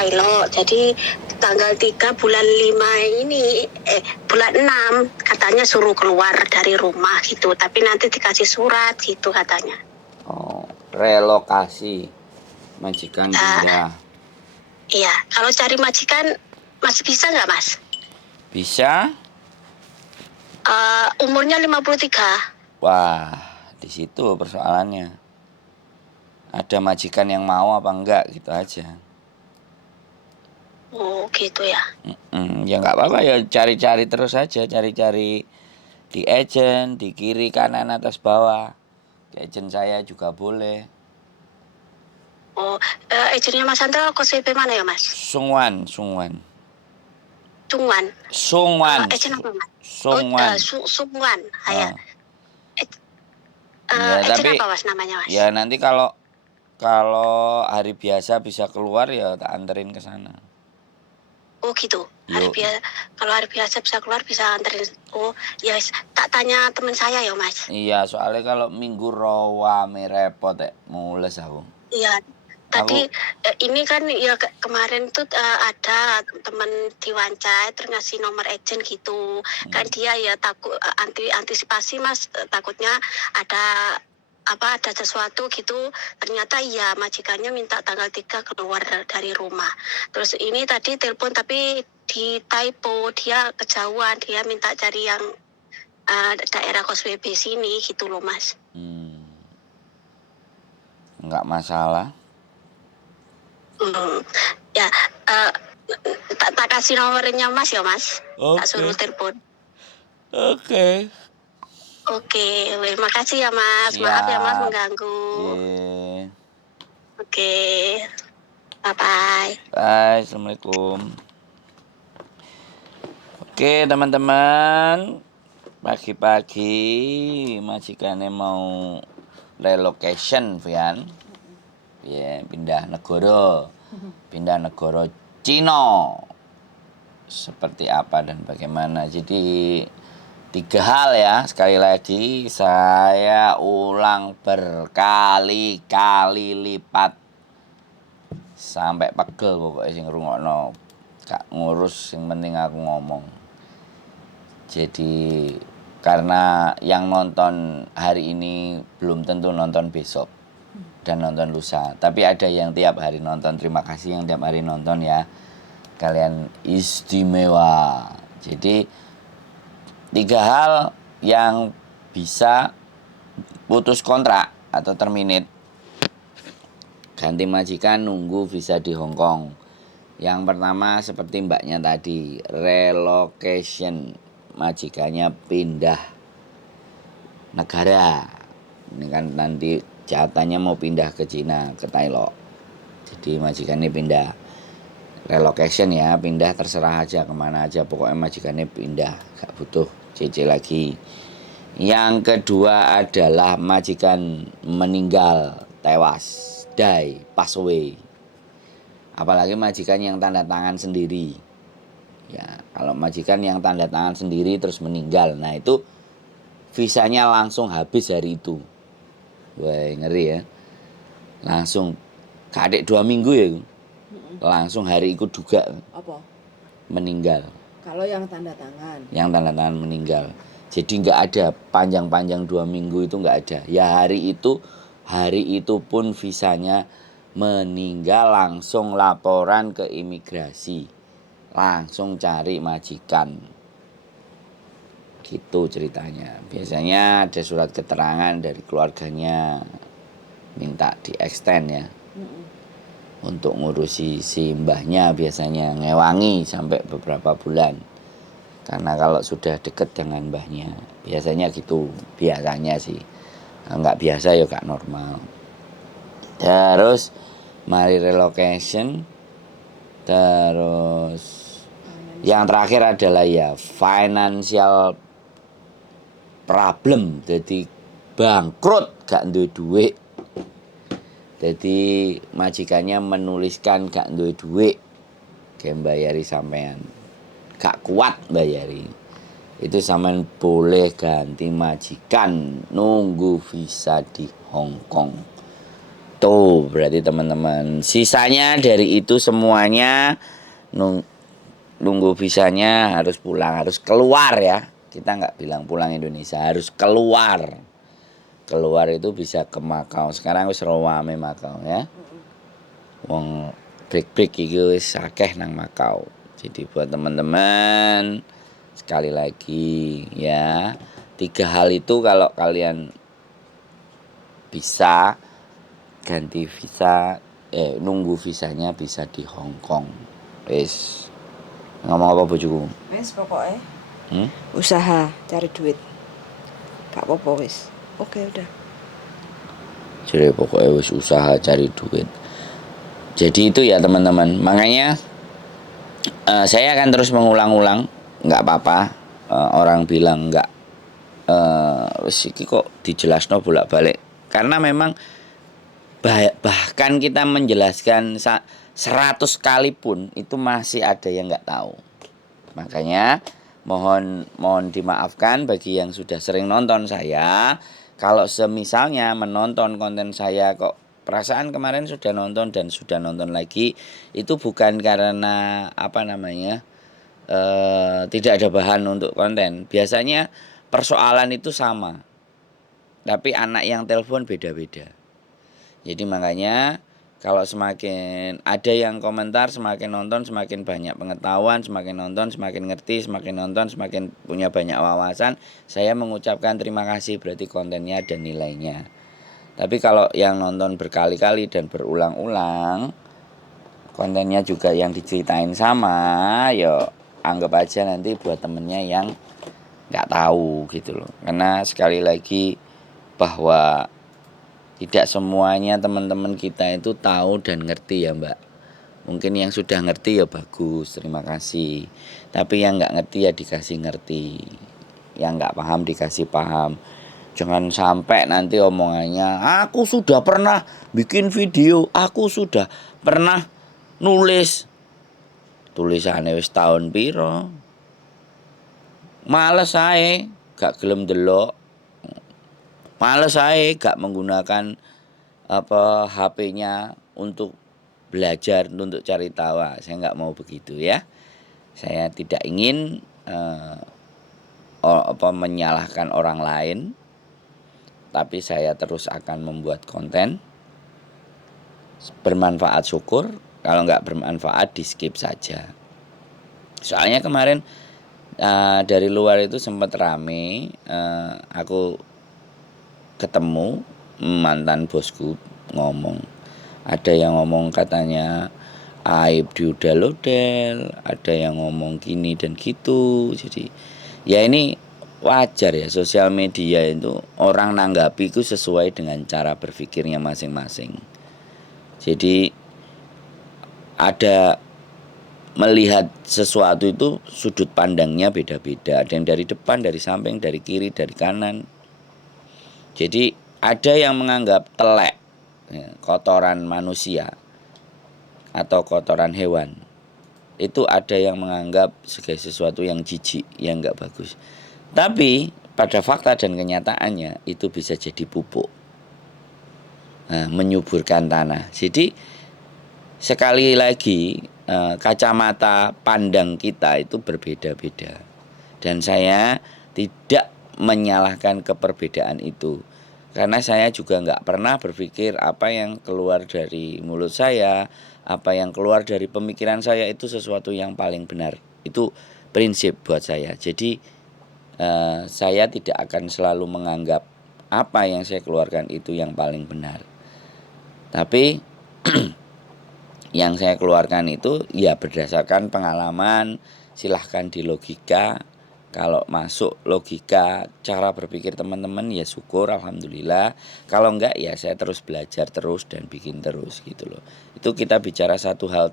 Thailand. Jadi tanggal 3 bulan 5 ini bulan 6 katanya suruh keluar dari rumah gitu. Tapi nanti dikasih surat gitu katanya. Oh, relokasi. Majikan pindah. Iya, kalau cari majikan masih bisa nggak, Mas? Bisa? Umurnya 53. Wah, di situ persoalannya. Ada majikan yang mau apa enggak gitu aja. Oh, gitu ya. Ya nggak apa-apa ya, cari-cari terus aja, cari-cari di agent, di kiri, kanan, atas, bawah. Di agent saya juga boleh. Oh, agennya Mas Sandra KCP mana ya, Mas? Sungwan. Sungwan. Agent apa, Mas? Sungwan. Sungwan. Ya. Ya, agent tapi apa, Mas, namanya, Mas? ya nanti kalau hari biasa bisa keluar ya tak anterin ke sana. Oh gitu. Kalau hari biasa bisa keluar bisa anterin. Oh ya, tak tanya teman saya ya, Mas. Iya, soalnya kalau minggu rawa repot mules aku. Iya. Tadi ini kan ya kemarin tuh ada teman diwawancarai terus ngasih nomor agent gitu. Kan dia ya takut antisipasi, Mas, takutnya ada sesuatu gitu. Ternyata ya majikannya minta tanggal 3 keluar dari rumah. Terus ini tadi telepon tapi di typo, dia kejauhan, dia minta cari yang daerah KosWB sini gitu loh, Mas. Enggak masalah. Ya, tak kasih nomornya Mas ya, Mas. Okay. Tak suruh telepon. Oke. Terima kasih ya, Mas. Siap. Maaf ya, Mas, mengganggu. Oke. Bye-bye. Bye, Assalamualaikum. Oke, teman-teman. Pagi-pagi majikannya mau relocation, Vian. Ya, pindah negara Cina. Seperti apa dan bagaimana. Jadi 3 hal ya, sekali lagi saya ulang berkali-kali lipat sampai pegel pokoknya sing ngrungokno. Gak ngurus, yang penting aku ngomong. Jadi karena yang nonton hari ini belum tentu nonton besok dan nonton lusa, tapi ada yang tiap hari nonton. Terima kasih yang tiap hari nonton ya, kalian istimewa. Jadi 3 hal yang bisa putus kontrak atau terminate. Ganti majikan, nunggu visa di Hong Kong. Yang pertama seperti mbaknya tadi, relocation. Majikannya pindah negara. Ini kan nanti jahatannya mau pindah ke Cina, ke Thailand. Jadi majikannya pindah. Relocation ya, pindah terserah aja kemana aja, pokoknya majikannya pindah, gak butuh CC lagi. Yang kedua adalah majikan meninggal, tewas, pass away. Apalagi majikan yang tanda tangan sendiri. Ya, kalau majikan yang tanda tangan sendiri terus meninggal, nah itu visanya langsung habis hari itu. Wah, ngeri ya. Langsung kadek 2 minggu ya. Langsung hari itu juga meninggal. Kalau yang tanda tangan? Yang tanda tangan meninggal. Jadi nggak ada panjang-panjang 2 minggu itu nggak ada. Ya hari itu pun visanya meninggal, langsung laporan ke imigrasi. Langsung cari majikan. Gitu ceritanya. Biasanya ada surat keterangan dari keluarganya. Minta di-extend ya. Untuk ngurusi si mbahnya biasanya ngewangi sampai beberapa bulan. Karena kalau sudah deket dengan mbahnya, biasanya gitu, biasanya sih. Enggak biasa ya gak normal. Terus mari relocation. Terus yang terakhir adalah ya financial problem. Jadi bangkrut, gak duwe duit. Jadi majikannya menuliskan gak duwe duit, kayak bayari sampean, gak kuat bayari. Itu sampean boleh ganti majikan, nunggu visa di Hong Kong. Tuh berarti teman-teman, sisanya dari itu semuanya nunggu visanya harus pulang, harus keluar ya. Kita nggak bilang pulang Indonesia, harus keluar. Keluar itu bisa ke Makau. Sekarang wis rame Makau ya. Wong break iki wis akeh nang Makau. Jadi buat teman-teman sekali lagi ya, 3 hal itu kalau kalian bisa ganti visa, nunggu visanya bisa di Hong Kong. Wis ngomong apa bojoku? Wis pokoknya Hmm? usaha cari duit. Gak apa-apa wis. Oke udah. Jadi pokoknya wis usaha cari duit. Jadi itu ya teman-teman. Makanya saya akan terus mengulang-ulang. Nggak apa-apa. Orang bilang nggak. Wis iki kok dijelasno bolak-balik. Karena memang bahkan kita menjelaskan 100 kali pun itu masih ada yang nggak tahu. Makanya mohon dimaafkan bagi yang sudah sering nonton saya. Kalau semisalnya menonton konten saya kok perasaan kemarin sudah nonton dan sudah nonton lagi, itu bukan karena apa namanya tidak ada bahan untuk konten. Biasanya persoalan itu sama, tapi anak yang telepon beda-beda. Jadi makanya kalau semakin ada yang komentar, semakin nonton semakin banyak pengetahuan, semakin nonton semakin ngerti, semakin nonton semakin punya banyak wawasan. Saya mengucapkan terima kasih, berarti kontennya ada nilainya. Tapi kalau yang nonton berkali-kali dan berulang-ulang, kontennya juga yang diceritain sama, ya anggap aja nanti buat temennya yang nggak tahu gitu loh. Karena sekali lagi bahwa tidak semuanya teman-teman kita itu tahu dan ngerti ya Mbak. Mungkin yang sudah ngerti ya bagus, terima kasih. Tapi yang nggak ngerti ya dikasih ngerti. Yang nggak paham dikasih paham. Jangan sampai nanti omongannya, aku sudah pernah bikin video, aku sudah pernah nulis. Tulisannya wis tahun piro. Males ae, gak gelem delok. Males ae gak menggunakan HP-nya untuk belajar, untuk cari tahu. Saya nggak mau begitu ya. Saya tidak ingin menyalahkan orang lain, tapi saya terus akan membuat konten bermanfaat syukur, kalau nggak bermanfaat di skip saja. Soalnya kemarin dari luar itu sempat rame, aku ketemu mantan bosku ngomong, ada yang ngomong katanya aib di udel-udel, ada yang ngomong gini dan gitu. Jadi ya ini wajar ya, sosial media itu orang nanggapi itu sesuai dengan cara berpikirnya masing-masing. Jadi ada melihat sesuatu itu sudut pandangnya beda-beda. Ada yang dari depan, dari samping, dari kiri, dari kanan. Jadi ada yang menganggap telek ya, kotoran manusia atau kotoran hewan. Itu ada yang menganggap sebagai sesuatu yang jijik, yang enggak bagus. Tapi pada fakta dan kenyataannya itu bisa jadi pupuk, menyuburkan tanah. Jadi sekali lagi kacamata pandang kita itu berbeda-beda. Dan saya tidak menyalahkan keperbedaan itu. Karena saya juga nggak pernah berpikir apa yang keluar dari mulut saya, apa yang keluar dari pemikiran saya itu sesuatu yang paling benar. Itu prinsip buat saya. Jadi saya tidak akan selalu menganggap apa yang saya keluarkan itu yang paling benar. Tapi yang saya keluarkan itu ya berdasarkan pengalaman, silahkan di logika. Kalau masuk logika cara berpikir teman-teman ya syukur, alhamdulillah. Kalau enggak ya saya terus belajar terus dan bikin terus gitu loh. Itu kita bicara satu hal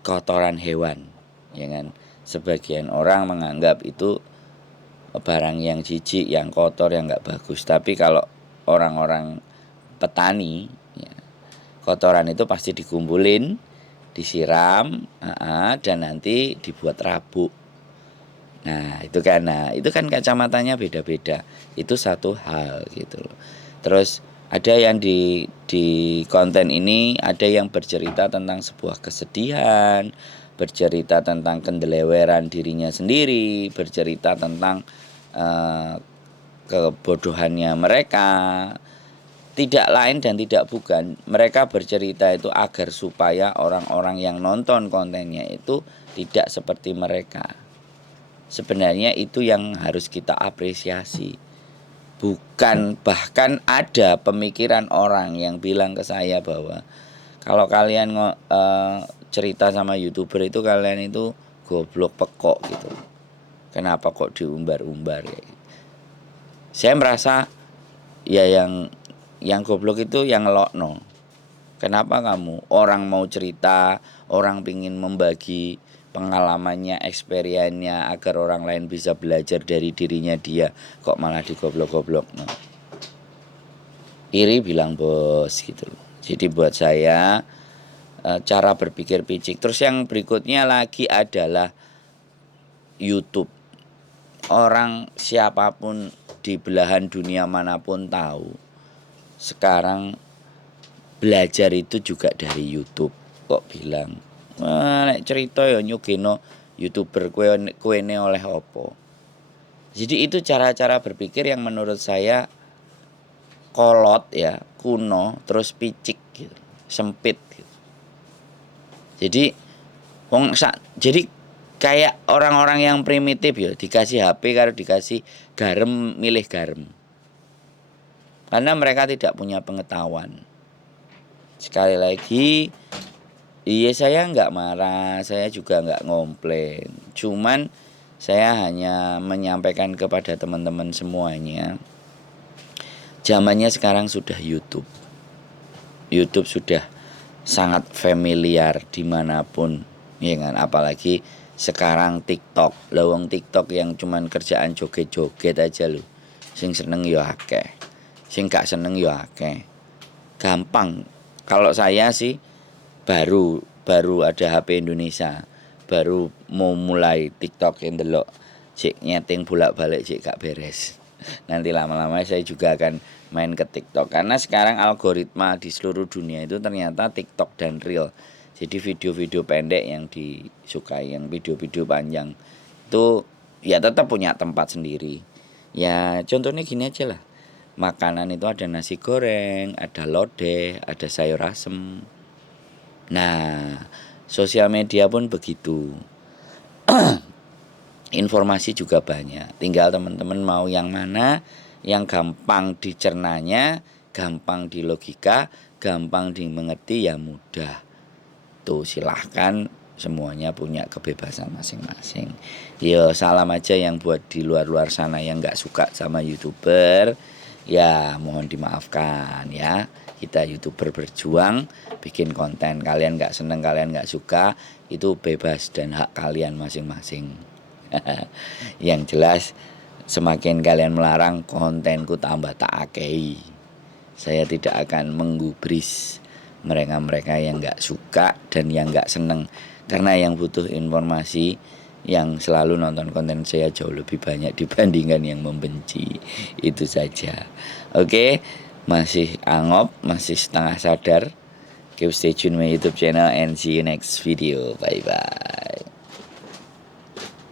kotoran hewan, ya kan. Sebagian orang menganggap itu barang yang jijik, yang kotor, yang enggak bagus. Tapi kalau orang-orang petani, ya, kotoran itu pasti dikumpulin, disiram, dan nanti dibuat rabuk. Nah itu kan kacamatanya beda-beda. Itu satu hal gitu loh. Terus Ada yang di konten ini ada yang bercerita tentang sebuah kesedihan, bercerita tentang kendeleweran dirinya sendiri, bercerita tentang kebodohannya mereka. Tidak lain dan tidak bukan, mereka bercerita itu agar supaya orang-orang yang nonton kontennya itu tidak seperti mereka. Sebenarnya itu yang harus kita apresiasi. Bukan, bahkan ada pemikiran orang yang bilang ke saya bahwa kalau kalian cerita sama YouTuber itu kalian itu goblok pekok gitu. Kenapa kok diumbar-umbar ya? Saya merasa ya yang goblok itu yang ngelokno. Kenapa kamu orang mau cerita, orang pingin membagi pengalamannya, experience-nya agar orang lain bisa belajar dari dirinya dia, kok malah digoblok-goblok. No. Iri bilang bos gitu loh. Jadi buat saya cara berpikir picik. Terus yang berikutnya lagi adalah YouTube. Orang siapapun di belahan dunia manapun tahu sekarang belajar itu juga dari YouTube. Kok bilang nek cerita ya nyugeno YouTuber kuene oleh opo. Jadi itu cara-cara berpikir yang menurut saya kolot ya, kuno, terus picik gitu, sempit gitu. Jadi kayak orang-orang yang primitif ya, dikasih HP kalau dikasih garam milih garam. Karena mereka tidak punya pengetahuan. Sekali lagi, iya saya nggak marah, saya juga nggak ngomplain. Cuman saya hanya menyampaikan kepada teman-teman semuanya, zamannya sekarang sudah YouTube. YouTube sudah sangat familiar dimanapun, ya kan? Apalagi sekarang TikTok, lawang TikTok yang cuman kerjaan joget-joget aja loh. Sing seneng yo akeh, sing gak seneng yo akeh. Gampang. Kalau saya sih baru ada HP Indonesia, baru mau mulai TikTok yang delok, cek nyeting bolak-balik cek gak beres. Nanti lama-lama saya juga akan main ke TikTok karena sekarang algoritma di seluruh dunia itu ternyata TikTok dan Reel. Jadi video-video pendek yang disukai, yang video-video panjang itu ya tetap punya tempat sendiri. Ya contohnya gini aja lah. Makanan itu ada nasi goreng, ada lodeh, ada sayur asem. Nah, sosial media pun begitu. Informasi juga banyak. Tinggal teman-teman mau yang mana, yang gampang dicernanya, gampang dilogika, gampang dimengerti ya mudah. Tuh silahkan, semuanya punya kebebasan masing-masing. Yo salam aja yang buat di luar-luar sana yang gak suka sama YouTuber. Ya mohon dimaafkan ya. Kita YouTuber berjuang bikin konten. Kalian gak seneng, kalian gak suka, itu bebas dan hak kalian masing-masing. Yang jelas semakin kalian melarang, kontenku tambah tak akei. Saya tidak akan menggubris mereka-mereka yang gak suka dan yang gak seneng. Karena yang butuh informasi, yang selalu nonton konten saya jauh lebih banyak dibandingkan yang membenci. Itu saja. Oke, masih angop, masih setengah sadar. Keep stay tune my YouTube channel and see you next video. Bye bye.